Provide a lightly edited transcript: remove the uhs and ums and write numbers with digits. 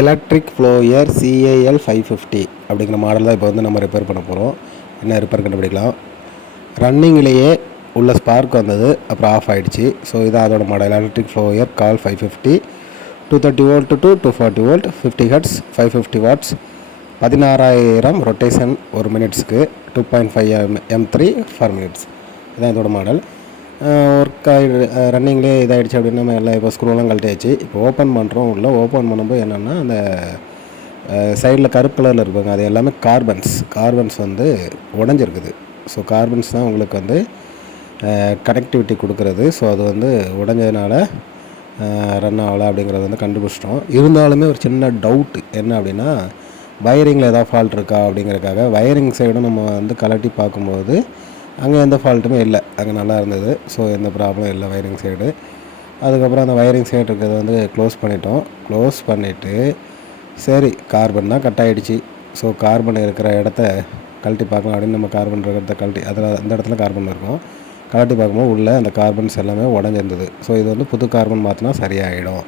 Electric flower CAL 550 அப்படிங்கிற model தான் இப்போ வந்து நம்ம ரிப்பேர் பண்ண போகிறோம். என்ன ரிப்பேர் கண்டுபிடிக்கலாம். ரன்னிங்லேயே உள்ள ஸ்பார்க் வந்தது, அப்புறம் ஆஃப் ஆகிடுச்சு. ஸோ இதான் அதோட model electric flower CAL 550. 230 volt to 240 volt, 50 hertz, 550 watts, 16,000 rotation ஒரு மினிட்ஸ்க்கு, 2.5 M3 ஃபார் மினிட்ஸ். இதான் இதோட மாடல். ஒர்க் ரன்னிங்லேயே இதாகிடுச்சு அப்படின்னு நம்ம எல்லாம் இப்போ ஸ்க்ரூலாம் கழட்டியாச்சு. இப்போ ஓப்பன் பண்ணுறோம். உள்ளே ஓப்பன் பண்ணும்போது என்னென்னா அந்த சைடில் கருப்பு கலரில் இருப்பாங்க, அது எல்லாமே கார்பன்ஸ் வந்து உடஞ்சிருக்குது. ஸோ கார்பன்ஸ் தான் உங்களுக்கு வந்து கனெக்டிவிட்டி கொடுக்குறது. ஸோ அது வந்து உடஞ்சதுனால ரன் ஆகலை அப்படிங்கிறத வந்து கண்டுபிடிச்சிட்டோம். இருந்தாலுமே ஒரு சின்ன டவுட்டு என்ன அப்படின்னா, வயரிங்கில் ஏதாவது ஃபால்ட் இருக்கா அப்படிங்கிறக்காக வயரிங் சைடும் நம்ம வந்து கலட்டி பார்க்கும்போது அங்கே எந்த ஃபால்ட்டுமே இல்லை, அங்கே நல்லா இருந்தது. ஸோ எந்த ப்ராப்ளம் இல்லை வயரிங் சைடு. அதுக்கப்புறம் அந்த வயரிங் சைடு இருக்கிறத வந்து க்ளோஸ் பண்ணிட்டோம். க்ளோஸ் பண்ணிவிட்டு சரி கார்பன் தான் கட் ஆகிடுச்சு. ஸோ கார்பன் இருக்கிற இடத்த கழட்டி பார்க்கலாம் அப்படின்னு நம்ம கார்பன் இருக்கிற இடத்த கழட்டி அதில் அந்த இடத்துல கார்பன் இருக்கும். கழட்டி பார்க்கும்போது உள்ளே அந்த கார்பன்ஸ் எல்லாமே உடஞ்சிருந்தது. ஸோ இது வந்து புது கார்பன் மாற்றினா சரியாயிடும்.